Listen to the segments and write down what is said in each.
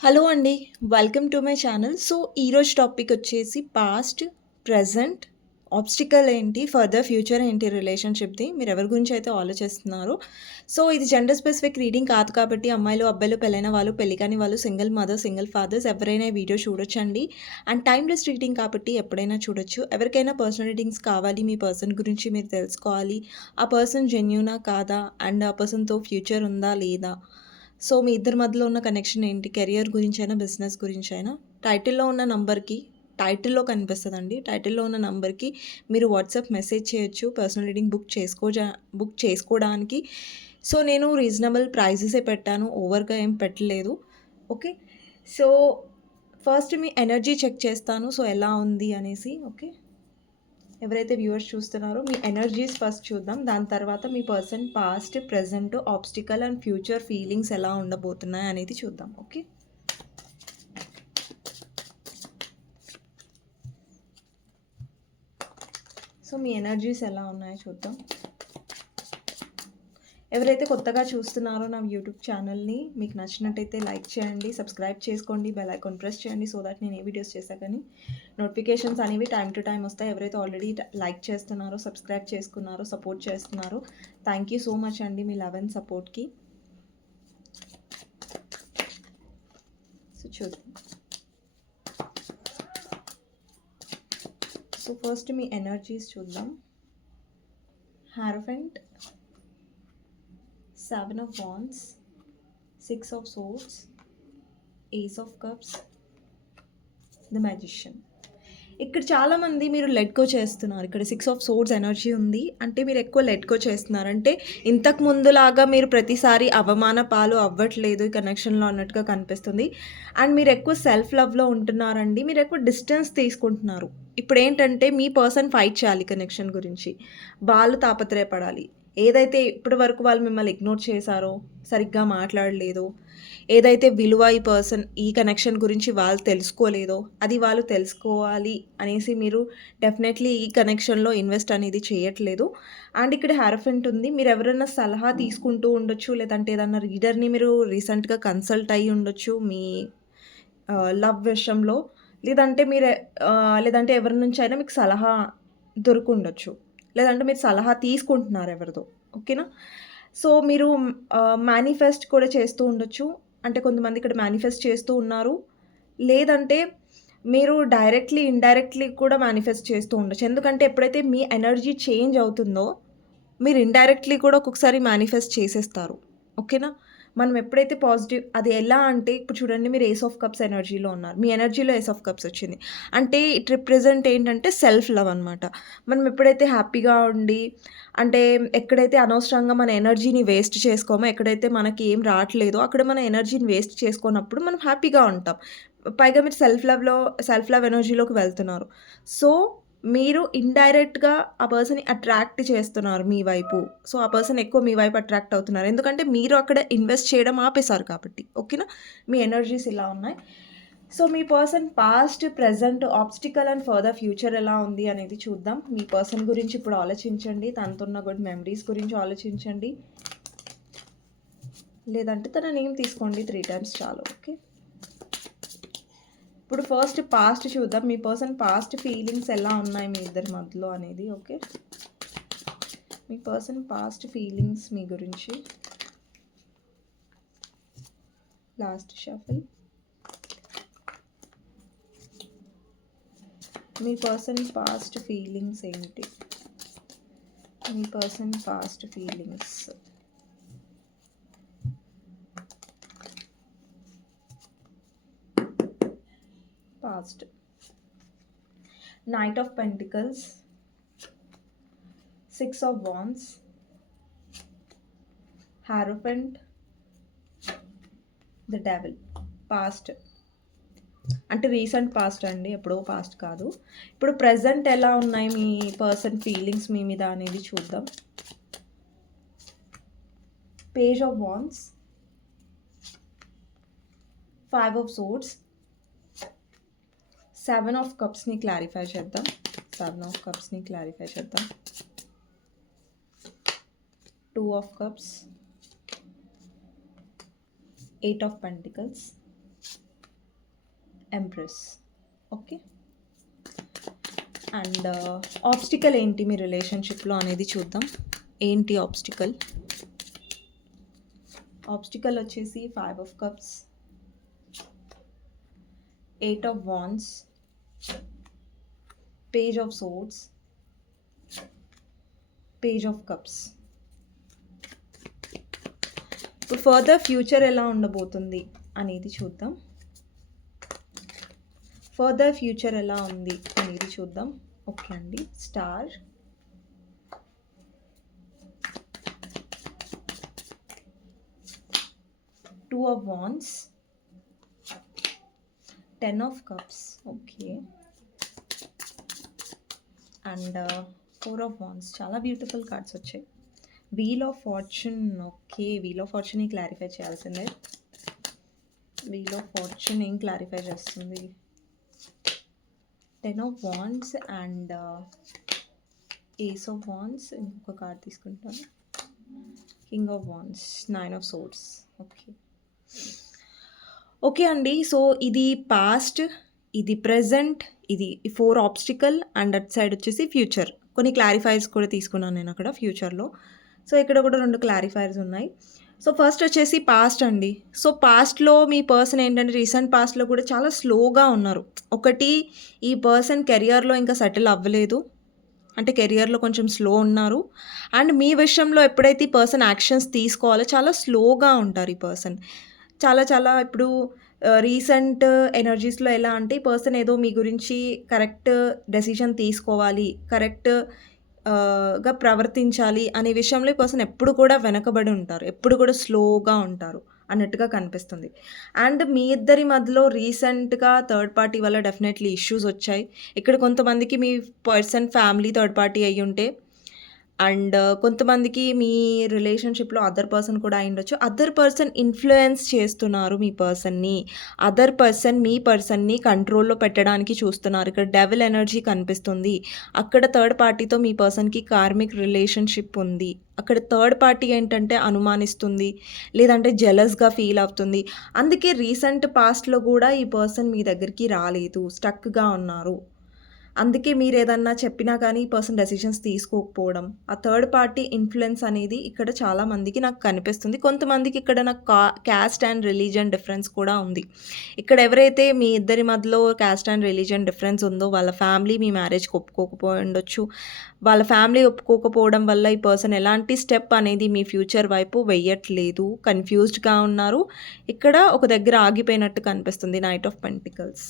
Hello అండి. Welcome to my channel. So, ఈరోజు topic వచ్చేసి పాస్ట్, ప్రెజెంట్, ఆబ్స్టికల్ ఏంటి, ఫర్దర్ ఫ్యూచర్ ఏంటి రిలేషన్‌షిప్‌ది. మీరెవరి గురించి అయితే ఆలోచిస్తున్నారో. సో, ఇది జెండర్ స్పెసిఫిక్ రీడింగ్ కాదు కాబట్టి అమ్మాయిలు, అబ్బాయిలు, పెళ్ళైన వాళ్ళు, పెళ్లి కాని వాళ్ళు, సింగిల్ మదర్, సింగిల్ ఫాదర్స్ ఎవరైనా ఈ వీడియో చూడొచ్చండి. అండ్ టైమ్‌లెస్ రీడింగ్ కాబట్టి ఎప్పుడైనా చూడొచ్చు. ఎవరికైనా పర్సనల్ రీడింగ్స్ కావాలి, మీ పర్సన్ గురించి మీరు తెలుసుకోవాలి. ఆ పర్సన్ జెన్యూనా కాదా? అండ్ ఆ పర్సన్‌తో ఫ్యూచర్ ఉందా లేదా? సో, మీ ఇద్దరి మధ్యలో ఉన్న కనెక్షన్ ఏంటి? కెరియర్ గురించైనా, బిజినెస్ గురించైనా టైటిల్‌లో ఉన్న నంబర్‌కి టైటిల్‌లో కనిపిస్తదండి. టైటిల్‌లో ఉన్న నంబర్‌కి మీరు వాట్సాప్ మెసేజ్ చేయొచ్చు. పర్సనల్ రీడింగ్ బుక్ చేసుకోవడానికి. సో, నేను రీజనబుల్ ప్రైజెసే పెట్టాను. ఓవర్‌గా ఏం పెట్టలేదు. ఓకే. సో, ఫస్ట్ మీ ఎనర్జీ చెక్ చేస్తాను. సో, ఎలా ఉంది అనేసి. ఓకే. ఎవరైతే వ్యూవర్స్ చూస్తున్నారో మీ ఎనర్జీస్ ఫస్ట్ చూద్దాం. దాని తర్వాత మీ person past, present, obstacle and future feelings ఎలా ఉండబోతున్నాయి అనేది చూద్దాం. ఓకే. సో, మీ ఎనర్జీస్ ఎలా ఉన్నాయో చూద్దాం. ఎవరైతే కొత్తగా చూస్తున్నారో నా యూట్యూబ్ ఛానల్‌ని మీకు నచ్చినట్టయితే లైక్ చేయండి, సబ్స్క్రైబ్ చేసుకోండి, బెల్ ఐకాన్ ప్రెస్ చేయండి. సో దట్ నేను ఏ వీడియోస్ చేశా కానీ నోటిఫికేషన్స్ అనేవి టైమ్ టు టైమ్ వస్తాయి. ఎవరైతే ఆల్రెడీ లైక్ చేస్తున్నారో, సబ్స్క్రైబ్ చేసుకున్నారో, సపోర్ట్ చేస్తున్నారో థ్యాంక్ యూ సో మచ్ అండి మీ లవ్ అండ్ సపోర్ట్‌కి. సో చూద్దాం. సో ఫస్ట్ మీ ఎనర్జీస్ చూద్దాం. హారఫెంట్, 7 of Wands, 6 of Swords, Ace of Cups, The Magician. ఇక్కడ చాలామంది మీరు లెట్ గో చేస్తున్నారు. ఇక్కడ 6 ఆఫ్ సోర్డ్స్ ఎనర్జీ ఉంది. అంటే మీరు ఎక్కువ లెట్ గో చేస్తున్నారు. అంటే ఇంతకు ముందులాగా మీరు ప్రతిసారి అవమాన పాలు అవ్వట్లేదు ఈ కనెక్షన్‌లో అన్నట్టుగా కనిపిస్తుంది. అండ్ మీరు ఎక్కువ సెల్ఫ్ లవ్‌లో ఉంటున్నారండి. మీరు ఎక్కువ డిస్టెన్స్ తీసుకుంటున్నారు. ఇప్పుడేంటంటే మీ పర్సన్ ఫైట్ చేయాలి కనెక్షన్ గురించి. వాళ్ళు తాపత్రయపడాలి. ఏదైతే ఇప్పటి వరకు వాళ్ళు మిమ్మల్ని ఇగ్నోర్ చేశారో, సరిగ్గా మాట్లాడలేదో, ఏదైతే విలువ ఈ పర్సన్ ఈ కనెక్షన్ గురించి వాళ్ళు తెలుసుకోలేదో అది వాళ్ళు తెలుసుకోవాలి అనేసి మీరు డెఫినెట్లీ ఈ కనెక్షన్లో ఇన్వెస్ట్ అనేది చేయట్లేదు. అండ్ ఇక్కడ హారఫెంట్ ఉంది. మీరు ఎవరైనా సలహా తీసుకుంటూ ఉండొచ్చు, లేదంటే ఏదన్నా రీడర్ని మీరు రీసెంట్గా కన్సల్ట్ అయ్యి ఉండొచ్చు మీ లవ్ విషయంలో, లేదంటే లేదంటే ఎవరి నుంచైనా మీకు సలహా దొరుకుండొచ్చు, లేదంటే మీరు సలహా తీసుకుంటున్నారు ఎవరిదో. ఓకేనా. సో మీరు మేనిఫెస్ట్ కూడా చేస్తూ ఉండొచ్చు. అంటే కొంతమంది ఇక్కడ మేనిఫెస్ట్ చేస్తూ ఉన్నారు. లేదంటే మీరు డైరెక్ట్‌లీ, ఇండైరెక్ట్‌లీ కూడా మేనిఫెస్ట్ చేస్తూ ఉండొచ్చు. ఎందుకంటే ఎప్పుడైతే మీ ఎనర్జీ చేంజ్ అవుతుందో, మీరు ఇండైరెక్ట్‌లీ కూడా ఒక్కొక్కసారి మేనిఫెస్ట్ చేసేస్తారు. ఓకేనా. మనం ఎప్పుడైతే పాజిటివ్ అది ఎలా అంటే ఇప్పుడు చూడండి మీరు ఏస్ ఆఫ్ కప్స్ ఎనర్జీలో ఉన్నారు. మీ ఎనర్జీలో ఏస్ ఆఫ్ కప్స్ వచ్చింది. అంటే ఇట్ రిప్రజెంట్ ఏంటంటే సెల్ఫ్ లవ్ అనమాట. మనం ఎప్పుడైతే హ్యాపీగా ఉండి అంటే ఎక్కడైతే అనవసరంగా మన ఎనర్జీని వేస్ట్ చేసుకోమో, ఎక్కడైతే మనకి ఏం రావట్లేదో అక్కడ మన ఎనర్జీని వేస్ట్ చేసుకోనప్పుడు మనం హ్యాపీగా ఉంటాం. పైగా మీరు సెల్ఫ్ లవ్ ఎనర్జీలోకి వెళ్తున్నారు. సో మీరు ఇండైరెక్ట్‌గా ఆ పర్సన్‌ని అట్రాక్ట్ చేస్తున్నారు మీ వైపు. సో, ఆ పర్సన్ ఎక్కువ మీ వైపు అట్రాక్ట్ అవుతున్నారు. ఎందుకంటే మీరు అక్కడ ఇన్వెస్ట్ చేయడం ఆపేసారు కాబట్టి. ఓకేనా. మీ ఎనర్జీస్ ఇలా ఉన్నాయి. So, me person past, present, obstacle and further future ఎలా ఉంది అనేది చూద్దాం. మీ పర్సన్ గురించి ఇప్పుడు ఆలోచించండి. తనతో ఉన్న గుడ్ మెమరీస్ గురించి ఆలోచించండి. లేదంటే తన నేమ్ తీసుకోండి 3 టైమ్స్ చాలు. ఓకే. ఇప్పుడు ఫస్ట్ పాస్ట్ చూద్దాం. మీ పర్సన్ పాస్ట్ ఫీలింగ్స్ ఎలా ఉన్నాయి మీ ఇద్దరి మధ్యలో అనేది. ఓకే. మీ పర్సన్ పాస్ట్ ఫీలింగ్స్ మీ గురించి. Last shuffle. మీ పర్సన్ పాస్ట్ ఫీలింగ్స్ ఏంటి? మీ person past feelings. Past. Knight of Pentacles, 6 of Wands, Hierophant, The Devil. Past అంటే రీసెంట్ పాస్ట్ అండి, ఎప్పుడో పాస్ట్ కాదు. ఇప్పుడు ప్రెజెంట్ ఎలా ఉన్నాయి మీ పర్సన్ ఫీలింగ్స్ మీ మీద అనేది చూద్దాం. Page of wands, 5 of swords, 7 of కప్స్ని క్లారిఫై చేద్దాం. 7 ఆఫ్ కప్స్ని క్లారిఫై చేద్దాం. 2 of cups, 8 of pentacles, empress. Okay. And obstacle ఏంటి మీ రిలేషన్షిప్లో అనేది చూద్దాం. ఏంటి ఆబ్స్టికల్? ఆబ్స్టికల్ వచ్చేసి 5 of cups, 8 of wands, page of swords, page of cups. ఇప్పుడు ఫర్దర్ ఫ్యూచర్ ఎలా ఉండబోతుంది అనేది చూద్దాం. ఫర్దర్ ఫ్యూచర్ ఎలా ఉంది అనేది చూద్దాం. ఓకే అండి. Star, 2 of wands, 10 of cups. Okay. And 4 of wands. చాలా బ్యూటిఫుల్ కార్డ్స్ వచ్చాయి. Wheel of fortune. Okay, wheel of fortune clarify చేయాల్సిందే. వీల్ ఆఫ్ ఫార్చ్యూన్ ఏం క్లారిఫై చేస్తుంది? 10 of wands and ace of wands. ఇంకొక కార్డ్ తీసుకుంటాను. King of wands, 9 of swords. Okay. Okay అండి. So ఇది past, ఇది ప్రెజెంట్, ఇది 4 ఆబ్స్టికల్ అండ్ అట్ సైడ్ వచ్చేసి ఫ్యూచర్. కొన్ని క్లారిఫైర్స్ కూడా తీసుకున్నాను నేను అక్కడ ఫ్యూచర్లో. సో ఇక్కడ కూడా 2 క్లారిఫైర్స్ ఉన్నాయి. సో ఫస్ట్ వచ్చేసి పాస్ట్ అండి. సో పాస్ట్లో మీ పర్సన్ ఏంటంటే రీసెంట్ పాస్ట్లో కూడా చాలా స్లోగా ఉన్నారు. ఒకటి, ఈ పర్సన్ కెరియర్లో ఇంకా సెటిల్ అవ్వలేదు, అంటే కెరియర్లో కొంచెం స్లో ఉన్నారు. అండ్ మీ విషయంలో ఎప్పుడైతే ఈ పర్సన్ యాక్షన్స్ తీసుకోవాలో చాలా స్లోగా ఉంటారు ఈ పర్సన్. చాలా చాలా ఇప్పుడు రీసెంట్ ఎనర్జీస్లో ఎలా అంటే ఈ పర్సన్ ఏదో మీ గురించి కరెక్ట్ డెసిషన్ తీసుకోవాలి, కరెక్ట్ గా ప్రవర్తించాలి అనే విషయంలో ఈ పర్సన్ ఎప్పుడు కూడా వెనకబడి ఉంటారు, ఎప్పుడు కూడా స్లోగా ఉంటారు అన్నట్టుగా కనిపిస్తుంది. అండ్ మీ ఇద్దరి మధ్యలో రీసెంట్గా థర్డ్ పార్టీ వల్ల డెఫినెట్లీ ఇష్యూస్ వచ్చాయి. ఇక్కడ కొంతమందికి మీ పర్సన్ ఫ్యామిలీ థర్డ్ పార్టీ అయ్యి ఉంటే, అండ్ కొంతమందికి మీ రిలేషన్షిప్లో అదర్ పర్సన్ కూడా అయి ఉండొచ్చు. అదర్ పర్సన్ ఇన్ఫ్లుయెన్స్ చేస్తున్నారు మీ పర్సన్ని. అదర్ పర్సన్ మీ పర్సన్ని కంట్రోల్లో పెట్టడానికి చూస్తున్నారు. ఇక్కడ డెవిల్ ఎనర్జీ కనిపిస్తుంది. అక్కడ థర్డ్ పార్టీతో మీ పర్సన్కి కార్మిక్ రిలేషన్షిప్ ఉంది. అక్కడ థర్డ్ పార్టీ ఏంటంటే అనుమానిస్తుంది, లేదంటే జెలస్గా ఫీల్ అవుతుంది. అందుకే రీసెంట్ పాస్ట్లో కూడా ఈ పర్సన్ మీ దగ్గరికి రాలేదు, స్టక్గా ఉన్నారు. అందుకే మీరు ఏదన్నా చెప్పినా కానీ ఈ పర్సన్ డెసిషన్స్ తీసుకోకపోవడం, ఆ థర్డ్ పార్టీ ఇన్ఫ్లుయెన్స్ అనేది ఇక్కడ చాలామందికి నాకు కనిపిస్తుంది. కొంతమందికి ఇక్కడ నాకు క్యాస్ట్ అండ్ రిలీజియన్ డిఫరెన్స్ కూడా ఉంది. ఇక్కడ ఎవరైతే మీ ఇద్దరి మధ్యలో క్యాస్ట్ అండ్ రిలీజియన్ డిఫరెన్స్ ఉందో వాళ్ళ ఫ్యామిలీ మీ మ్యారేజ్కి ఒప్పుకోకపోయి ఉండొచ్చు. వాళ్ళ ఫ్యామిలీ ఒప్పుకోకపోవడం వల్ల ఈ పర్సన్ ఎలాంటి స్టెప్ అనేది మీ ఫ్యూచర్ వైపు వెయ్యట్లేదు, కన్ఫ్యూజ్డ్గా ఉన్నారు. ఇక్కడ ఒక దగ్గర ఆగిపోయినట్టు కనిపిస్తుంది. Knight of pentacles.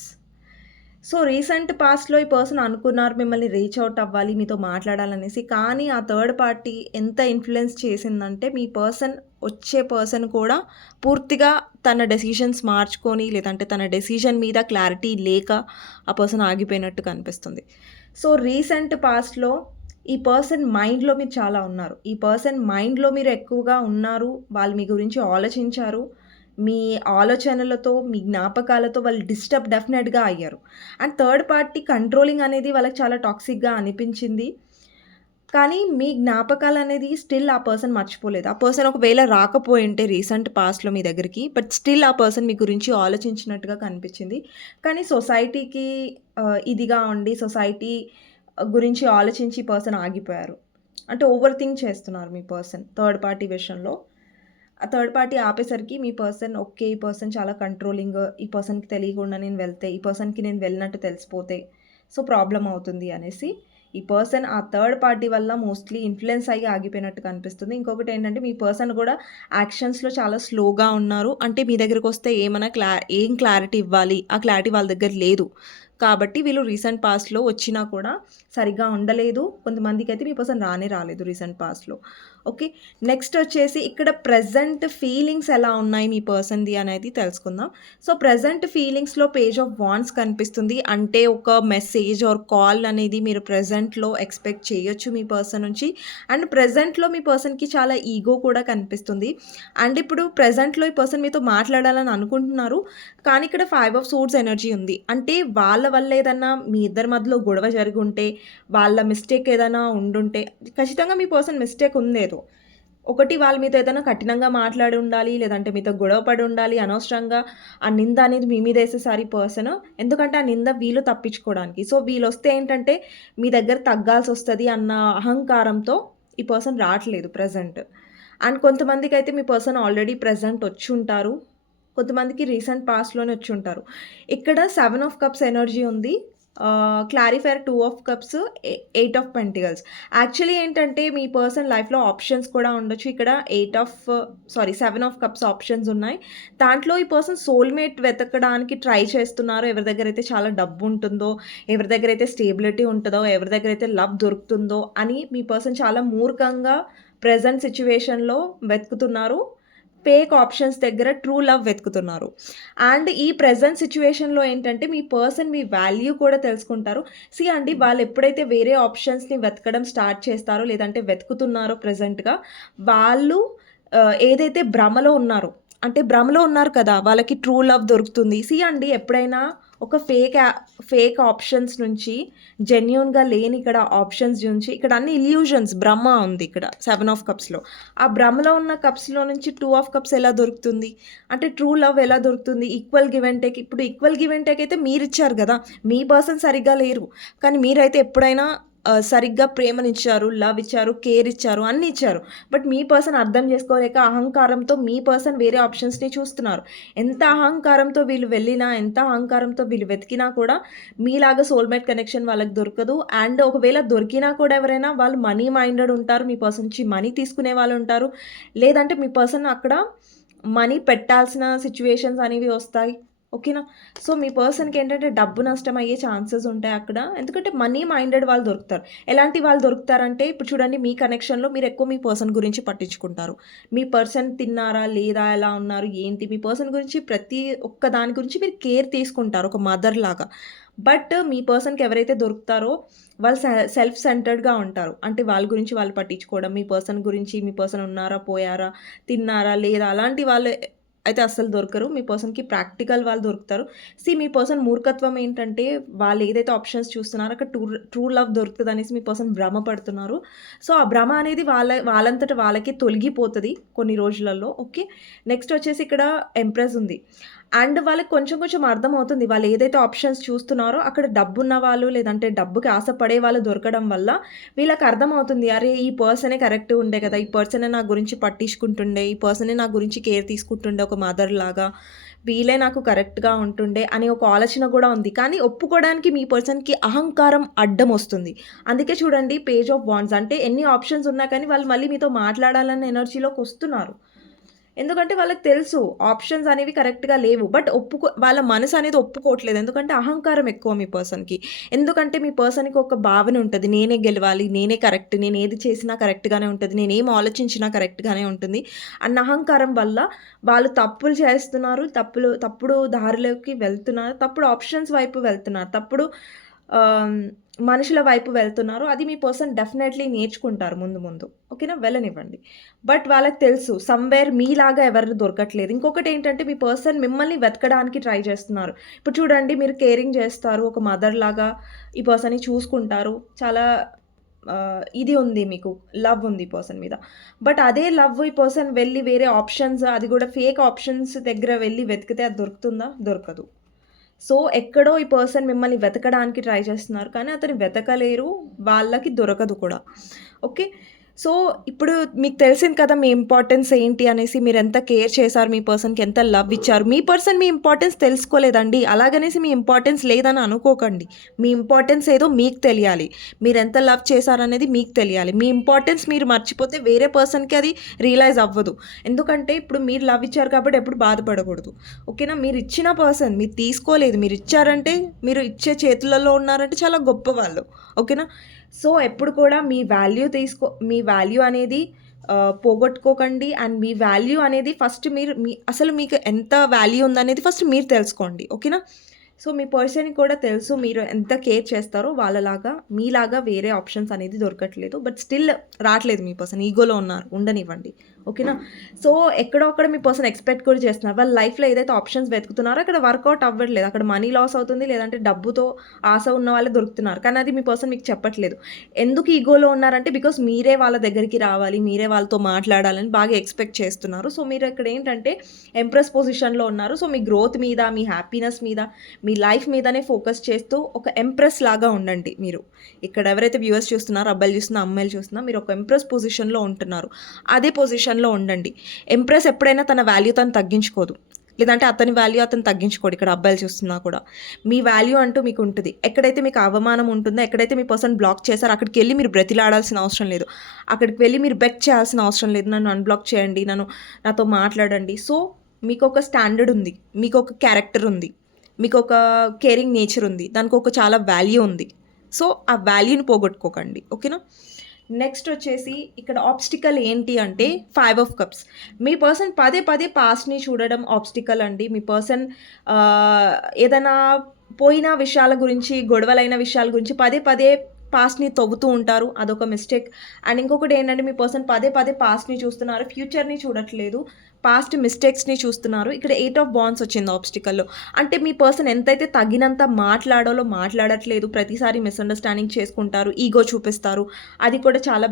So recent పాస్ట్లో ఈ పర్సన్ అనుకున్నారు మిమ్మల్ని రీచ్ అవుట్ అవ్వాలి, మీతో మాట్లాడాలనేసి. కానీ ఆ థర్డ్ పార్టీ ఎంత ఇన్ఫ్లుయెన్స్ చేసిందంటే మీ పర్సన్, వచ్చే పర్సన్ కూడా పూర్తిగా తన డెసిషన్స్ మార్చుకొని, లేదంటే తన డెసిషన్ మీద క్లారిటీ లేక ఆ పర్సన్ ఆగిపోయినట్టు కనిపిస్తుంది. సో రీసెంట్ పాస్ట్లో ఈ పర్సన్ మైండ్లో మీరు చాలా ఉన్నారు. ఈ పర్సన్ మైండ్లో మీరు ఎక్కువగా ఉన్నారు. వాళ్ళు మీ గురించి ఆలోచించారు. మీ ఆలోచనలతో, మీ జ్ఞాపకాలతో వాళ్ళు డిస్టర్బ్ డెఫినెట్గా అయ్యారు. అండ్ థర్డ్ పార్టీ కంట్రోలింగ్ అనేది వాళ్ళకి చాలా టాక్సిక్గా అనిపించింది. కానీ మీ జ్ఞాపకాలు అనేది స్టిల్ ఆ పర్సన్ మర్చిపోలేదు. ఆ పర్సన్ ఒకవేళ రాకపోయింటే రీసెంట్ పాస్ట్లో మీ దగ్గరికి, బట్ స్టిల్ ఆ పర్సన్ మీ గురించి ఆలోచించినట్టుగా కనిపించింది. కానీ సొసైటీకి ఇదిగా ఉండి, సొసైటీ గురించి ఆలోచించి పర్సన్ ఆగిపోయారు. అంటే ఓవర్ థింక్ చేస్తున్నారు మీ పర్సన్ థర్డ్ పార్టీ విషయంలో. ఆ థర్డ్ పార్టీ ఆపేసరికి మీ పర్సన్, ఓకే ఈ పర్సన్ చాలా కంట్రోలింగ్, ఈ పర్సన్కి తెలియకుండా నేను వెళ్తే, ఈ పర్సన్కి నేను వెళ్ళినట్టు తెలిసిపోతే సో ప్రాబ్లం అవుతుంది అనేసి ఈ పర్సన్ ఆ థర్డ్ పార్టీ వల్ల మోస్ట్లీ ఇన్ఫ్లుయెన్స్ అయ్యి ఆగిపోయినట్టు కనిపిస్తుంది. ఇంకొకటి ఏంటంటే మీ పర్సన్ కూడా యాక్షన్స్లో చాలా స్లోగా ఉన్నారు. అంటే మీ దగ్గరకు వస్తే ఏమైనా ఏం క్లారిటీ ఇవ్వాలి, ఆ క్లారిటీ వాళ్ళ దగ్గర లేదు. కాబట్టి వీళ్ళు రీసెంట్ పాస్ట్లో వచ్చినా కూడా సరిగ్గా ఉండలేదు. కొంతమందికి అయితే మీ పర్సన్ రాలేదు రీసెంట్ పాస్ట్లో. ఓకే. నెక్స్ట్ వచ్చేసి ఇక్కడ ప్రెజెంట్ ఫీలింగ్స్ ఎలా ఉన్నాయి మీ పర్సన్ది అనేది తెలుసుకుందాం. సో ప్రెజెంట్ ఫీలింగ్స్లో పేజ్ ఆఫ్ వాండ్స్ కనిపిస్తుంది. అంటే ఒక మెసేజ్ ఆర్ కాల్ అనేది మీరు ప్రెజెంట్లో ఎక్స్పెక్ట్ చేయొచ్చు మీ పర్సన్ నుంచి. అండ్ ప్రెజెంట్లో మీ పర్సన్కి చాలా ఈగో కూడా కనిపిస్తుంది. అండ్ ఇప్పుడు ప్రెజెంట్లో ఈ పర్సన్ మీతో మాట్లాడాలని అనుకుంటున్నారు, కానీ ఇక్కడ 5 ఆఫ్ సోర్డ్స్ ఎనర్జీ ఉంది. అంటే వాళ్ళ వల్ల ఏదన్నా మీ ఇద్దరి మధ్యలో గొడవ జరిగి ఉంటే, వాళ్ళ మిస్టేక్ ఏదైనా ఉండుంటే, ఖచ్చితంగా మీ పర్సన్ మిస్టేక్ ఉందేదో. ఒకటి వాళ్ళ మీతో ఏదైనా కఠినంగా మాట్లాడి ఉండాలి, లేదంటే మీతో గొడవ పడి ఉండాలి, అనవసరంగా ఆ నింద అనేది మీ మీద ఏసేసారు ఈ పర్సన్. ఎందుకంటే ఆ నింద వీళ్ళు తప్పించుకోవడానికి. సో వీళ్ళొస్తే ఏంటంటే మీ దగ్గర తగ్గాల్సొస్తది అన్న అహంకారంతో ఈ పర్సన్ రాట్లేదు ప్రెజెంట్. అండ్ కొంతమందికైతే మీ పర్సన్ ఆల్రెడీ ప్రెజెంట్ వచ్చుంటారు. కొంతమందికి రీసెంట్ పాస్ట్‌లోనే వచ్చుంటారు. ఇక్కడ 7 ఆఫ్ కప్స్ ఎనర్జీ ఉంది. Clarifier 2 of cups, 8 of pentacles. Actually ఏంటంటే మీ పర్సన్ లైఫ్‌లో ఆప్షన్స్ కూడా ఉండొచ్చు. ఇక్కడ 7 ఆఫ్ కప్స్ ఆప్షన్స్ ఉన్నాయి. దాంట్లో ఈ పర్సన్ సోల్‌మేట్ వెతకడానికి ట్రై చేస్తున్నారు. ఎవరి దగ్గరైతే చాలా డబ్బుంటుందో, ఎవరి దగ్గరైతే స్టేబిలిటీ ఉంటదో, ఎవరి దగ్గరైతే లవ్ దొరుకుతుందో అని మీ పర్సన్ చాలా మూర్ఖంగా ప్రెజెంట్ సిట్యుయేషన్‌లో వెతుకుతున్నారు. ఫేక్ ఆప్షన్స్ దగ్గర ట్రూ లవ్ వెతుకుతున్నారు. అండ్ ఈ ప్రెజెంట్ సిట్యుయేషన్‌లో ఏంటంటే మీ పర్సన్ మీ వాల్యూ కూడా తెలుసుకుంటారు. అండి వాళ్ళు ఎప్పుడైతే వేరే ఆప్షన్స్‌ని వెతకడం స్టార్ట్ చేస్తారో లేదంటే వెతుకుతున్నారో ప్రెజెంట్‌గా వాళ్ళు ఏదైతే భ్రమలో ఉన్నారో అంటే భ్రమలో ఉన్నారు కదా! వాళ్ళకి ట్రూ లవ్ దొరుకుతుంది. అండి ఎప్పుడైనా ఒక ఫేక్ ఆప్షన్స్ నుంచి జెన్యూన్‌గా లేని ఇక్కడ ఆప్షన్స్ నుంచి ఇక్కడ అన్ని ఇల్యూజన్స్ భ్రమ ఉంది ఇక్కడ 7 ఆఫ్ కప్స్‌లో. ఆ భ్రమలో ఉన్న కప్స్‌లో నుంచి 2 ఆఫ్ కప్స్ ఎలా దొరుకుతుంది? అంటే ట్రూ లవ్ ఎలా దొరుకుతుంది? Equal give and take. ఇప్పుడు ఈక్వల్ గివ్ అండ్ టేక్ అయితే మీరిచ్చారు గదా! మీ పర్సన్ సరిగ్గా లేరు. కానీ మీరైతే ఎప్పుడైనా సరిగ్గా ప్రేమనిచ్చారు, లవ్ ఇచ్చారు, కేర్ ఇచ్చారు, అన్నీ ఇచ్చారు. బట్ మీ పర్సన్ అర్థం చేసుకోలేక అహంకారంతో మీ పర్సన్ వేరే ఆప్షన్స్‌ని చూస్తున్నారు. ఎంత అహంకారంతో వీళ్ళు వెళ్ళినా, ఎంత అహంకారంతో వీళ్ళు వెతికినా కూడా మీలాగా సోల్‌మేట్ కనెక్షన్ వాళ్ళకి దొరకదు. అండ్ ఒకవేళ దొరికినా కూడా ఎవరైనా వాళ్ళు మనీ మైండెడ్ ఉంటారు. మీ పర్సన్ నుంచి మనీ తీసుకునే వాళ్ళుంటారు. లేదంటే మీ పర్సన్ అక్కడ మనీ పెట్టాల్సిన సిట్యుయేషన్స్ అనేవి వస్తాయి. ఓకేనా? సో, మీ పర్సన్‌కేంటంటే డబ్బు నష్టమయ్యే ఛాన్సెస్ ఉంటాయి అక్కడ. ఎందుకంటే మనీ మైండెడ్ వాళ్ళు దొరుకుతారు. ఎలాంటి వాళ్ళు దొరుకుతారంటే ఇప్పుడు చూడండి మీ కనెక్షన్‌లో మీరెక్కువ మీ పర్సన్ గురించి పట్టించుకుంటారు. మీ పర్సన్ తిన్నారా? లేదా? ఎలా ఉన్నారు? ఏంటి? మీ పర్సన్ గురించి ప్రతి ఒక్క దాని గురించి మీరు కేర్ తీసుకుంటారు ఒక మదర్ లాగా. బట్ మీ పర్సన్‌కి ఎవరైతే దొరుకుతారో వాళ్ళు సెల్ఫ్ సెంటర్డ్‌గా ఉంటారు. అంటే వాళ్ళ గురించి వాళ్ళు పట్టించుకోవడం, మీ పర్సన్ గురించి మీ పర్సన్ ఉన్నారా? పోయారా? తిన్నారా? లేదా? అలాంటి వాళ్ళు అయితే అస్సలు దొరకరు. మీ పర్సన్‌కి ప్రాక్టికల్ వాళ్ళు దొరుకుతారు. మీ పర్సన్ మూర్ఖత్వం ఏంటంటే, వాళ్ళు ఏదైతే ఆప్షన్స్ చూస్తున్నారో అక్కడ ట్రూ లవ్ దొరుకుతదనేసి మీ పర్సన్ భ్రమ పడుతున్నారు. సో, ఆ భ్రమ అనేది వాళ్ళంతట వాళ్ళకే తొలగిపోతది కొన్ని రోజులలో. ఓకే. నెక్స్ట్ వచ్చేసి ఇక్కడ ఎంప్రెస్ ఉంది. అండ్ వాళ్ళకి కొంచెం కొంచెం అర్థమవుతుంది. వాళ్ళు ఏదైతే ఆప్షన్స్ చూస్తున్నారో అక్కడ డబ్బున్న వాళ్ళు లేదంటే డబ్బుకి ఆశపడే వాళ్ళు దొరకడం వల్ల వీళ్ళకి అర్థమవుతుంది. అరే! ఈ పర్సనే కరెక్ట్ ఉండే కదా! ఈ పర్సనే నా గురించి పట్టించుకుంటుండే. ఈ పర్సనే నా గురించి కేర్ తీసుకుంటుండే ఒక మదర్ లాగా. వీళ్ళే నాకు కరెక్ట్‌గా ఉంటుండే అనే ఒక ఆలోచన గూడా ఉంది. కానీ ఒప్పుకోవడానికి మీ పర్సన్‌కి అహంకారం అడ్డమొస్తుంది. అందుకే చూడండి పేజ్ ఆఫ్ వాండ్స్ అంటే ఎన్ని ఆప్షన్స్ ఉన్నా కానీ వాళ్ళు మళ్ళీ మీతో మాట్లాడాలన్న ఎనర్జీలోకొస్తున్నారు. ఎందుకంటే వాళ్ళకి తెలుసు ఆప్షన్స్ అనేవి కరెక్ట్‌గా లేవు. బట్ వాళ్ళ మనసు అనేది ఒప్పుకోవట్లేదు. ఎందుకంటే అహంకారం ఎక్కువ మీ పర్సన్‌కి. ఎందుకంటే మీ పర్సన్‌కి ఒక భావన ఉంటది. నేనే గెలవాలి, నేనే కరెక్ట్, నేను ఏది చేసినా కరెక్ట్‌గానే ఉంటది, నేనేం ఆలోచించినా కరెక్ట్‌గానే ఉంటుంది అన్న అహంకారం వల్ల వాళ్ళు తప్పులు చేస్తున్నారు. తప్పుడు దారిలోకి వెళ్తున్నారు. తప్పుడు ఆప్షన్స్ వైపు వెళ్తున్నారు. తప్పుడు ఆహ్, మనుషుల వైపు వెళ్తున్నారు. అది మీ పర్సన్ డెఫినైట్‌లీ నేర్చుకుంటారు ముందు ముందు. ఓకేనా? వెళ్ళనివ్వండి. బట్ వాళ్ళకి తెలుసు సమ్‌వేర్ మీలాగా ఎవరు దొరకట్లేదు. ఇంకొకటేంటంటే మీ పర్సన్ మిమ్మల్ని వెతకడానికి ట్రై చేస్తున్నారు. ఇప్పుడు చూడండి మీరు కేరింగ్ చేస్తారు. ఒక మదర్‌లాగా ఈ పర్సన్‌ని చూసుకుంటారు. చాలా ఇది ఉంది మీకు. లవ్ ఉంది ఈ పర్సన్ మీద. బట్ అదే లవ్ ఈ పర్సన్ వెళ్లి వేరే ఆప్షన్స్ అది కూడా ఫేక్ ఆప్షన్స్ దగ్గర వెళ్లి వెతికితే అది దొరుకుతుందా? దొరకదు. సో, ఎక్కడో ఈ పర్సన్ మిమ్మల్ని వెతకడానికి ట్రై చేస్తున్నారు. కానీ అతను వెతకలేరు. వాళ్ళకి దొరకదు కూడా. ఓకే. సో, ఇప్పుడు మీకు తెలిసింది కదా మీ ఇంపార్టెన్స్ ఏంటి అనేసి. మీరెంత కేర్ చేశారు, మీ పర్సన్‌కి ఎంత లవ్ ఇచ్చారు. మీ పర్సన్ మీ ఇంపార్టెన్స్ తెలుసుకోలేదండి. అలాగనేసి మీ ఇంపార్టెన్స్ లేదని అనుకోకండి. మీ ఇంపార్టెన్స్ ఏదో మీకు తెలియాలి. మీరెంత లవ్ చేశారనేది మీకు తెలియాలి. మీ ఇంపార్టెన్స్ మీరు మర్చిపోతే వేరే పర్సన్‌కి అది రియలైజ్ అవ్వదు. ఎందుకంటే ఇప్పుడు మీరు లవ్ ఇచ్చారు కాబట్టి ఎప్పుడు బాధపడకూడదు. ఓకేనా? మీరిచ్చిన పర్సన్ మీరు తీసుకోలేదు. మీరిచ్చారంటే మీరు ఇచ్చే చేతులలో ఉన్నారంటే చాలా గొప్పవాళ్ళు. ఓకేనా? సో, ఎప్పుడు కూడా మీ వాల్యూ అనేది పోగొట్టుకోకండి. అండ్ మీ వాల్యూ అనేది ఫస్ట్ మీరు అసలు మీకు ఎంత వాల్యూ ఉందనేది ఫస్ట్ మీరు తెలుసుకోండి. ఓకేనా? సో, మీ పర్సన్‌కి కూడా తెలుసు మీరు ఎంత కేర్ చేస్తారో మీలాగా వేరే ఆప్షన్స్ అనేది దొరకట్లేదు. బట్ స్టిల్ రాట్లేదు మీ పర్సన్. ఈగోలో ఉన్నారు. ఉండనివ్వండి. ఓకేనా? సో, ఎక్కడో అక్కడ మీ పర్సన్ ఎక్స్‌పెక్ట్ కూడా చేస్తున్నారు. వాళ్ళ లైఫ్‌లో ఏదైతే ఆప్షన్స్ వెతుకుతున్నారో అక్కడ వర్కౌట్ అవ్వట్లేదు. అక్కడ మనీ లాస్ అవుతుంది. లేదంటే డబ్బుతో ఆశ ఉన్న వాళ్ళే దొరుకుతున్నారు. కానీ అది మీ పర్సన్ మీకు చెప్పట్లేదు. ఎందుకు ఈగోలో ఉన్నారంటే బికాస్ మీరే వాళ్ళ దగ్గరికి రావాలి. మీరే వాళ్ళతో మాట్లాడాలని బాగా ఎక్స్‌పెక్ట్ చేస్తున్నారు. సో, మీరు ఇక్కడ ఏంటంటే ఎంప్రెస్ పొజిషన్‌లో ఉన్నారు. సో, మీ గ్రోత్ మీద, మీ హ్యాపీనెస్ మీద, మీ లైఫ్ మీదనే ఫోకస్ చేస్తూ ఒక ఎంప్రెస్ లాగా ఉండండి మీరు. ఇక్కడ ఎవరైతే వ్యూవర్స్ చూస్తున్నారో, అబ్బాయిలు చూస్తున్నా, అమ్మాయిలు చూస్తున్నా, మీరు ఒక ఎంప్రెస్ పొజిషన్‌లో ఉంటున్నారు. అదే పొజిషన్‌లో ఉండండి. ఎంప్రెస్ ఎప్పుడైనా తన వాల్యూ తను తగ్గించుకోదు. లేదంటే అతని వాల్యూ అతను తగ్గించుకోడు. ఇక్కడ అబ్బాయిలు చూస్తున్నా కూడా. మీ వాల్యూ అంటూ మీకు ఉంటది. ఎక్కడైతే మీకు అవమానం ఉంటుందో, ఎక్కడైతే మీ పర్సన్ బ్లాక్ చేశారో అక్కడికెళ్ళి మీరు బ్రతిలాడాల్సిన అవసరం లేదు. అక్కడికి వెళ్ళి మీరు బెగ్ చేయాల్సిన అవసరం లేదు. నన్ను అన్‌బ్లాక్ చేయండి. నాతో మాట్లాడండి. సో, మీకొక స్టాండర్డ్ ఉంది. మీకొక క్యారెక్టర్ ఉంది. మీకొక కేరింగ్ నేచర్ ఉంది. దానికొక చాలా వాల్యూ ఉంది. సో, ఆ వాల్యూని పోగొట్టుకోకండి. ఓకేనా? నెక్స్ట్ వచ్చేసి ఇక్కడ ఆబ్స్టికల్ ఏంటి అంటే 5 ఆఫ్ కప్స్. మీ పర్సన్ పదే పదే పాస్ట్‌ని చూడడం ఆబ్స్టికల్ అండి. మీ పర్సన్ ఏదైనా పోయిన విషయాల గురించి, గొడవలైన విషయాల గురించి పదే పదే పాస్ట్‌ని తవ్వుతూ ఉంటారు. అదొక మిస్టేక్. అండ్ ఇంకొకటి ఏంటంటే మీ పర్సన్ పదే పదే పాస్ట్‌ని చూస్తున్నారు. ఫ్యూచర్‌ని చూడట్లేదు. పాస్ట్ మిస్టేక్స్‌ని చూస్తున్నారు. ఇక్కడ 8 ఆఫ్ వాండ్స్ వచ్చింది ఆబ్స్టికల్‌లో. అంటే మీ పర్సన్ ఎంతైతే తగినంత మాట్లాడాలో మాట్లాడట్లేదు. ప్రతిసారి మిస్‌అండర్‌స్టాండింగ్ చేసుకుంటారు. ఈగో చూపిస్తారు. అది కూడా చాలా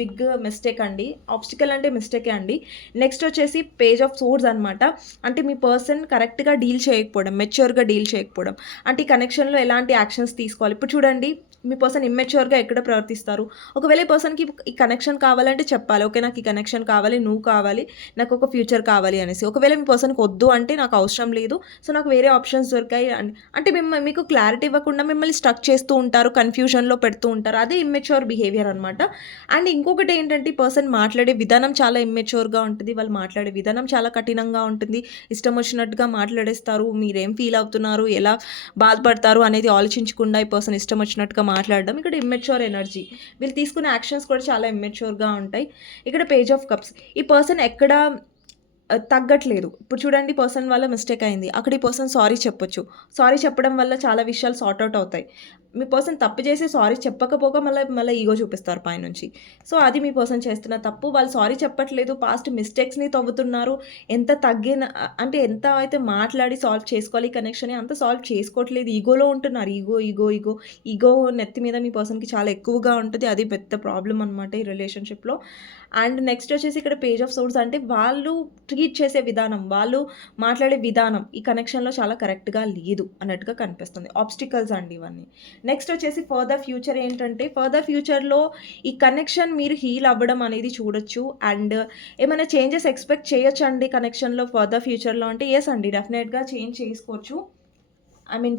బిగ్ మిస్టేక్ అండి. ఆబ్స్టికల్ అంటే మిస్టేకే అండి. నెక్స్ట్ వచ్చేసి పేజ్ ఆఫ్ సోర్డ్స్ అనమాట. అంటే మీ పర్సన్ కరెక్ట్‌గా డీల్ చేయకపోవడం, మెచ్యూర్‌గా డీల్ చేయకపోవడం. అంటే ఈ కనెక్షన్‌లో ఎలాంటి యాక్షన్స్ తీసుకోవాలి. ఇప్పుడు చూడండి మీ పర్సన్ ఇమ్మెచ్యూర్‌గా ఎక్కడ ప్రవర్తిస్తారు. ఒకవేళ ఈ పర్సన్‌కి ఈ కనెక్షన్ కావాలంటే చెప్పాలి. ఓకే. నాకు ఈ కనెక్షన్ కావాలి. నువ్వు కావాలి. నాకు ఒక ఫ్యూచర్ కావాలి అనేసి. ఒకవేళ మీ పర్సన్‌కి వద్దు అంటే నాకు అవసరం లేదు. సో, నాకు వేరే ఆప్షన్స్ దొరికాయి అంటే మీకు క్లారిటీ ఇవ్వకుండా మిమ్మల్ని స్ట్రక్ చేస్తూ ఉంటారు. కన్‌ఫ్యూజన్‌లో పెడుతూ ఉంటారు. అదే ఇమ్మెచ్యూర్ బిహేవియర్ అనమాట. అండ్ ఇంకొకటి ఏంటంటే ఈ పర్సన్ మాట్లాడే విధానం చాలా ఇమ్మెచ్యూర్‌గా ఉంటది. వాళ్ళు మాట్లాడే విధానం చాలా కఠినంగా ఉంటుంది. ఇష్టం వచ్చినట్టుగా మాట్లాడేస్తారు. మీరేం ఫీల్ అవుతున్నారు, ఎలా బాధపడతారు అనేది ఆలోచించకుండా ఈ పర్సన్ ఇష్టం వచ్చినట్టుగా మాట్లాడడం. ఇక్కడ ఇమ్మెచ్యూర్ ఎనర్జీ. వీళ్ళు తీసుకునే యాక్షన్స్ కూడా చాలా ఇమ్మెచ్యూర్‌గా ఉంటాయి. ఇక్కడ పేజ్ ఆఫ్ కప్స్. ఈ పర్సన్ ఎక్కడ తగ్గట్లేదు. ఇప్పుడు చూడండి పర్సన్ వల్ల మిస్టేక్ అయింది. అక్కడ ఈ పర్సన్ సారీ చెప్పొచ్చు. సారీ చెప్పడం వల్ల చాలా విషయాలు సార్ట్ ఔట్ అవుతాయి. మీ పర్సన్ తప్పు చేసి సారీ చెప్పకపోగా మళ్ళా ఈగో చూపిస్తారు పైనుంచి. సో, అది మీ పర్సన్ చేస్తున్న తప్పు. వాళ్ళు సారీ చెప్పట్లేదు. పాస్ట్ మిస్టేక్స్‌ని తవ్వుతున్నారు. ఎంత తగ్గిన అంటే ఎంత అయితే మాట్లాడి సాల్వ్ చేసుకోవాలి ఈ కనెక్షన్‌ని అంత సాల్వ్ చేసుకోవట్లేదు. ఈగోలో ఉంటున్నారు. ఈగో నెత్తి మీద మీ పర్సన్‌కి చాలా ఎక్కువగా ఉంటది. అది పెద్ద ప్రాబ్లమ్ అనమాట ఈ రిలేషన్‌షిప్‌లో. అండ్ నెక్స్ట్ వచ్చేసి ఇక్కడ పేజ్ ఆఫ్ సోర్డ్స్ అంటే వాళ్ళు ట్రీట్ చేసే విధానం, వాళ్ళు మాట్లాడే విధానం ఈ కనెక్షన్‌లో చాలా కరెక్ట్‌గా లేదు అన్నట్టుగా కనిపిస్తుంది. ఆబ్స్టికల్స్ అండి ఇవన్నీ. నెక్స్ట్ వచ్చేసి ఫర్దర్ ఫ్యూచర్ ఏంటంటే, ఫర్దర్ ఫ్యూచర్‌లో ఈ కనెక్షన్ మీరు హీల్ అవ్వడం అనేది చూడొచ్చు. అండ్ ఏమైనా చేంజెస్ ఎక్స్‌పెక్ట్ చేయొచ్చండి కనెక్షన్‌లో ఫర్దర్ ఫ్యూచర్‌లో అంటే, యెస్ అండి. డెఫినెట్‌గా చేంజ్ చేసుకోవచ్చు.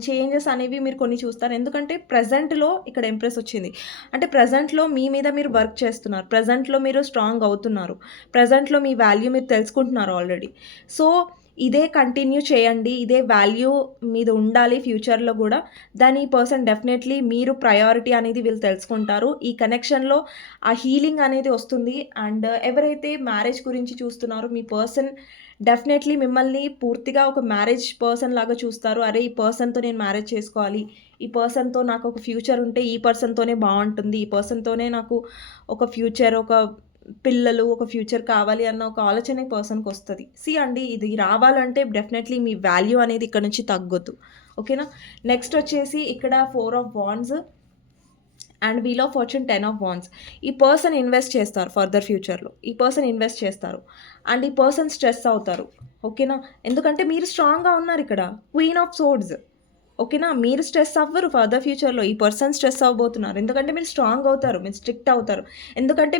చేంజెస్ అనేవి మీరు కొన్ని చూస్తారు. ఎందుకంటే ప్రెజెంట్‌లో ఇక్కడ ఇంప్రెస్ వచ్చింది. అంటే ప్రెజెంట్‌లో మీ మీద మీరు వర్క్ చేస్తున్నారు. ప్రెజెంట్‌లో మీరు స్ట్రాంగ్ అవుతున్నారు. ప్రెజెంట్‌లో మీ వాల్యూ మీరు తెలుసుకుంటున్నారు ఆల్రెడీ. సో, ఇదే కంటిన్యూ చేయండి. ఇదే వాల్యూ మీద ఉండాలి ఫ్యూచర్‌లో గూడా. దాని ఈ పర్సన్ డెఫినెట్‌లీ మీరు ప్రయారిటీ అనేది వీళ్ళు తెలుసుకుంటారు. ఈ కనెక్షన్‌లో ఆ హీలింగ్ అనేది వస్తుంది. అండ్ ఎవరైతే మ్యారేజ్ గురించి చూస్తున్నారో మీ పర్సన్ డెఫినెట్‌లీ మిమ్మల్ని పూర్తిగా ఒక మ్యారేజ్ పర్సన్ లాగా చూస్తారు. అరే! ఈ పర్సన్‌తో నేను మ్యారేజ్ చేసుకోవాలి. ఈ పర్సన్‌తో నాకొక ఫ్యూచర్ ఉంటే ఈ పర్సన్‌తోనే బావుంటుంది. ఈ పర్సన్‌తోనే నాకు ఒక ఫ్యూచర్, ఒక పిల్లలు, ఒక ఫ్యూచర్ కావాలి అన్న ఒక ఆలోచన ఈ పర్సన్‌కొస్తది. అండి ఇది రావాలంటే డెఫినెట్‌లీ మీ వాల్యూ అనేది ఇక్కడ నుంచి తగ్గొద్దు. ఓకేనా? నెక్స్ట్ వచ్చేసి ఇక్కడ 4 of wands and wheel of fortune 10 of wands. ఈ పర్సన్ ఇన్వెస్ట్ చేస్తారు ఫర్దర్ ఫ్యూచర్‌లో. ఈ పర్సన్ ఇన్వెస్ట్ చేస్తారు. అండ్ ఈ పర్సన్ స్ట్రెస్ అవుతారు. ఓకేనా? ఎందుకంటే మీరు స్ట్రాంగ్‌గా ఉన్నారిక్కడ. Queen of swords. ఓకేనా? మీరు స్ట్రెస్ అవ్వరు ఫర్దర్ ఫ్యూచర్‌లో. ఈ పర్సన్ స్ట్రెస్ అవ్వబోతున్నారు. ఎందుకంటే మీరు స్ట్రాంగ్ అవుతారు. మీరు స్ట్రిక్ట్ అవుతారు. ఎందుకంటే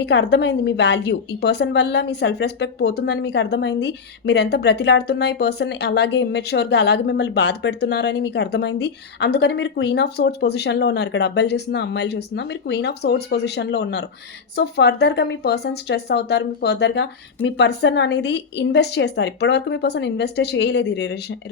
మీకు అర్థమైంది మీ వాల్యూ. ఈ పర్సన్ వల్ల మీ సెల్ఫ్ రెస్పెక్ట్ పోతుందని మీకు అర్థమైంది. మీరెంత బ్రతిలాడుతున్నా ఈ పర్సన్ అలాగే ఇమ్మెచ్యూర్‌గా అలాగే మిమ్మల్ని బాధ పెడుతున్నారని మీకు అర్థమైంది. అందుకని మీరు క్వీన్ ఆఫ్ సోర్డ్స్ పొజిషన్‌లో ఉన్నారు. ఇక్కడ అబ్బాయిలు చూస్తున్నా, అమ్మాయిలు చూస్తున్నా మీరు క్వీన్ ఆఫ్ సోర్డ్స్ పొజిషన్‌లో ఉన్నారు. సో, ఫర్దర్‌గా మీ పర్సన్ స్ట్రెస్ అవుతారు. ఫర్దర్‌గా మీ పర్సన్ అనేది ఇన్వెస్ట్ చేస్తారు. ఇప్పటివరకు మీ పర్సన్ ఇన్వెస్టే చేయలేదు ఈ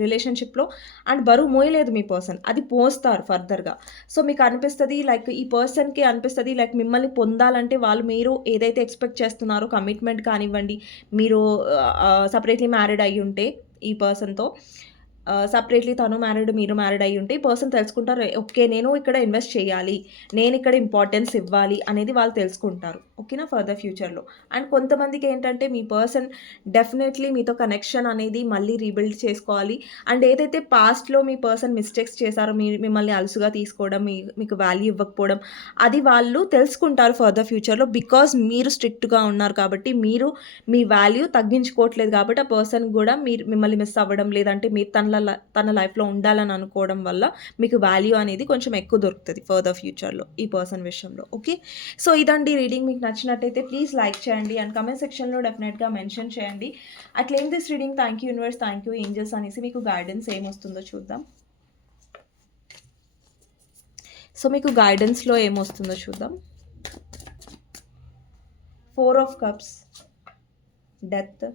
రిలేషన్‌షిప్‌లో. అండ్ బరువు మోయలేదు మీ పర్సన్. అది పోస్తారు ఫర్దర్‌గా. సో, మీకు అనిపిస్తది లైక్ ఈ పర్సన్‌కి అనిపిస్తది లైక్ మిమ్మల్ని పొందాలంటే మీరు ఏదైతే ఎక్స్‌పెక్ట్ చేస్తున్నారో కమిట్మెంట్ కానివ్వండి, మీరు సెపరేట్‌లీ మ్యారీడ్ అయ్యుంటే ఈ పర్సన్‌తో సెపరేట్‌లీ తను మ్యారీడ్, మీరు మ్యారీడ్ అయ్యుంటే ఈ పర్సన్ తెలుసుకుంటారు. ఓకే. నేను ఇక్కడ ఇన్వెస్ట్ చేయాలి. నేను ఇక్కడ ఇంపార్టెన్స్ ఇవ్వాలి అనేది వాళ్ళు తెలుసుకుంటారు. ఓకేనా, ఫర్దర్ ఫ్యూచర్లో. అండ్ కొంతమందికి ఏంటంటే మీ పర్సన్ డెఫినెట్లీ మీతో కనెక్షన్ అనేది మళ్ళీ రీబిల్డ్ చేసుకోవాలి. అండ్ ఏదైతే పాస్ట్లో మీ పర్సన్ మిస్టేక్స్ చేశారో, మిమ్మల్ని అలుసుగా తీసుకోవడం, మీకు వాల్యూ ఇవ్వకపోవడం, అది వాళ్ళు తెలుసుకుంటారు ఫర్దర్ ఫ్యూచర్లో. బికాజ్ మీరు స్ట్రిక్ట్గా ఉన్నారు కాబట్టి, మీరు మీ వాల్యూ తగ్గించుకోవట్లేదు కాబట్టి, ఆ పర్సన్ కూడా మిమ్మల్ని మిస్ అవ్వడం, లేదంటే మీరు తన లైఫ్లో ఉండాలని అనుకోవడం వల్ల మీకు వాల్యూ అనేది కొంచెం ఎక్కువ దొరుకుతుంది ఫర్దర్ ఫ్యూచర్లో ఈ పర్సన్ విషయంలో. ఓకే, సో ఇదండి రీడింగ్. మీకు నచ్చినట్టయితే ప్లీజ్ లైక్ చేయండి అండ్ కమెంట్ సెక్షన్లో డెఫినెట్గా మెన్షన్ చేయండి. అట్లా ఏం this reading, thank you universe, thank you angels అనేసి మీకు గైడెన్స్ ఏమొస్తుందో చూద్దాం. సో మీకు గైడెన్స్లో ఏమొస్తుందో చూద్దాం. 4 of Cups, డెత్.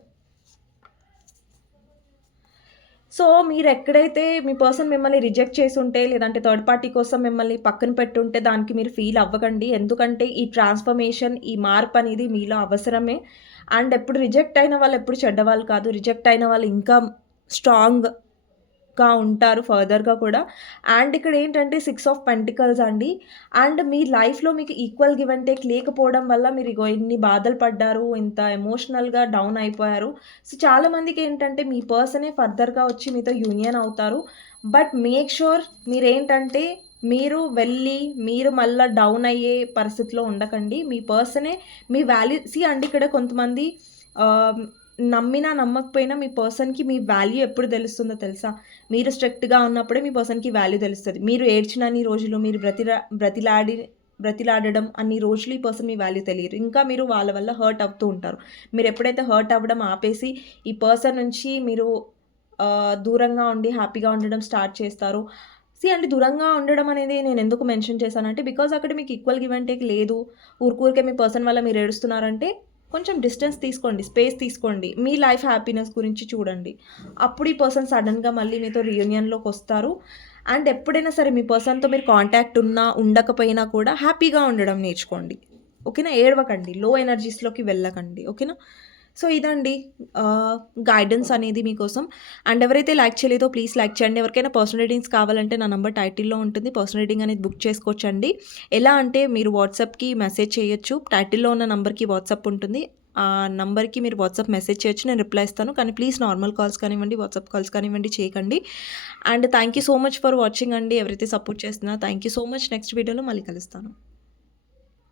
సో మీరు ఎక్కడైతే మీ పర్సన్ మిమ్మల్ని రిజెక్ట్ చేసి ఉంటే, లేదంటే థర్డ్ పార్టీ కోసం మిమ్మల్ని పక్కన పెట్టుంటే దానికి మీరు ఫీల్ అవ్వకండి. ఎందుకంటే ఈ ట్రాన్స్ఫర్మేషన్, ఈ మార్పు అనేది మీలో అవసరమే. అండ్ ఎప్పుడు రిజెక్ట్ అయిన వాళ్ళు ఎప్పుడు చెడ్డవాళ్ళు కాదు. రిజెక్ట్ అయిన వాళ్ళు ఇంకా స్ట్రాంగ్గా ఉంటారు ఫర్దర్గా కూడా. అండ్ ఇక్కడ ఏంటంటే 6 of Pentacles అండి. అండ్ మీ లైఫ్లో మీకు ఈక్వల్ గివ్ అండ్ టేక్ లేకపోవడం వల్ల మీరు ఇగో ఇన్ని బాధలు పడ్డారు, ఇంత ఎమోషనల్గా డౌన్ అయిపోయారు. సో చాలామందికి ఏంటంటే మీ పర్సనే ఫర్దర్గా వచ్చి మీతో యూనియన్ అవుతారు. బట్ మేక్ షూర్ మీరేంటంటే మీరు మళ్ళీ డౌన్ అయ్యే పరిస్థితిలో ఉండకండి. మీ పర్సనే మీ వాల్యూ అండి. ఇక్కడ కొంతమంది నమ్మినా నమ్మకపోయినా మీ పర్సన్కి మీ వాల్యూ ఎప్పుడు తెలుస్తుందో తెలుసా? మీరు స్ట్రిక్ట్గా ఉన్నప్పుడే మీ పర్సన్కి వాల్యూ తెలుస్తుంది. మీరు ఏడ్చిన అన్ని రోజులు, మీరు బ్రతిలాడడం అన్ని రోజులు ఈ పర్సన్ మీ వాల్యూ తెలియదు. ఇంకా మీరు వాళ్ళ వల్ల హర్ట్ అవుతూ ఉంటారు. మీరు ఎప్పుడైతే హర్ట్ అవ్వడం ఆపేసి ఈ పర్సన్ నుంచి మీరు దూరంగా ఉండి హ్యాపీగా ఉండడం స్టార్ట్ చేస్తారు. అంటే దూరంగా ఉండడం అనేది నేను ఎందుకు మెన్షన్ చేశానంటే, బికాజ్ అక్కడ మీకు ఈక్వల్ గివ్ అండ్ టేక్ లేదు. ఊరికే మీ పర్సన్ వల్ల మీరు ఏడుస్తున్నారంటే కొంచెం డిస్టెన్స్ తీసుకోండి, స్పేస్ తీసుకోండి, మీ లైఫ్ హ్యాపీనెస్ గురించి చూడండి. అప్పుడు ఈ పర్సన్ సడన్గా మళ్ళీ మీతో రియూనియన్లోకి వస్తారు. అండ్ ఎప్పుడైనా సరే మీ పర్సన్తో మీరు కాంటాక్ట్ ఉండకపోయినా కూడా హ్యాపీగా ఉండడం నేర్చుకోండి. ఓకేనా, ఏడవకండి, లో ఎనర్జీస్లోకి వెళ్ళకండి. ఓకేనా, సో ఇదండి గైడెన్స్ అనేది మీకోసం. అండ్ ఎవరైతే లైక్ చేయలేదో ప్లీజ్ లైక్ చేయండి. ఎవరికైనా పర్సనల్ రీడింగ్స్ కావాలంటే నా నంబర్ టైటిల్లో ఉంటుంది. పర్సనల్ రీడింగ్ అనేది బుక్ చేసుకోవచ్చండి. ఎలా అంటే మీరు వాట్సాప్కి మెసేజ్ చేయొచ్చు. టైటిల్లో ఉన్న నంబర్కి వాట్సాప్ ఉంటుంది. ఆ నంబర్కి మీరు వాట్సాప్ మెసేజ్ చేయొచ్చు, నేను రిప్లై ఇస్తాను. కానీ ప్లీజ్ నార్మల్ కాల్స్ కానివ్వండి, వాట్సాప్ కాల్స్ కానివ్వండి చేయకండి. And thank you so much for watching అండి. ఎవరైతే సపోర్ట్ చేస్తున్నారో thank you so much. Next వీడియోలో మళ్ళీ కలుస్తాను.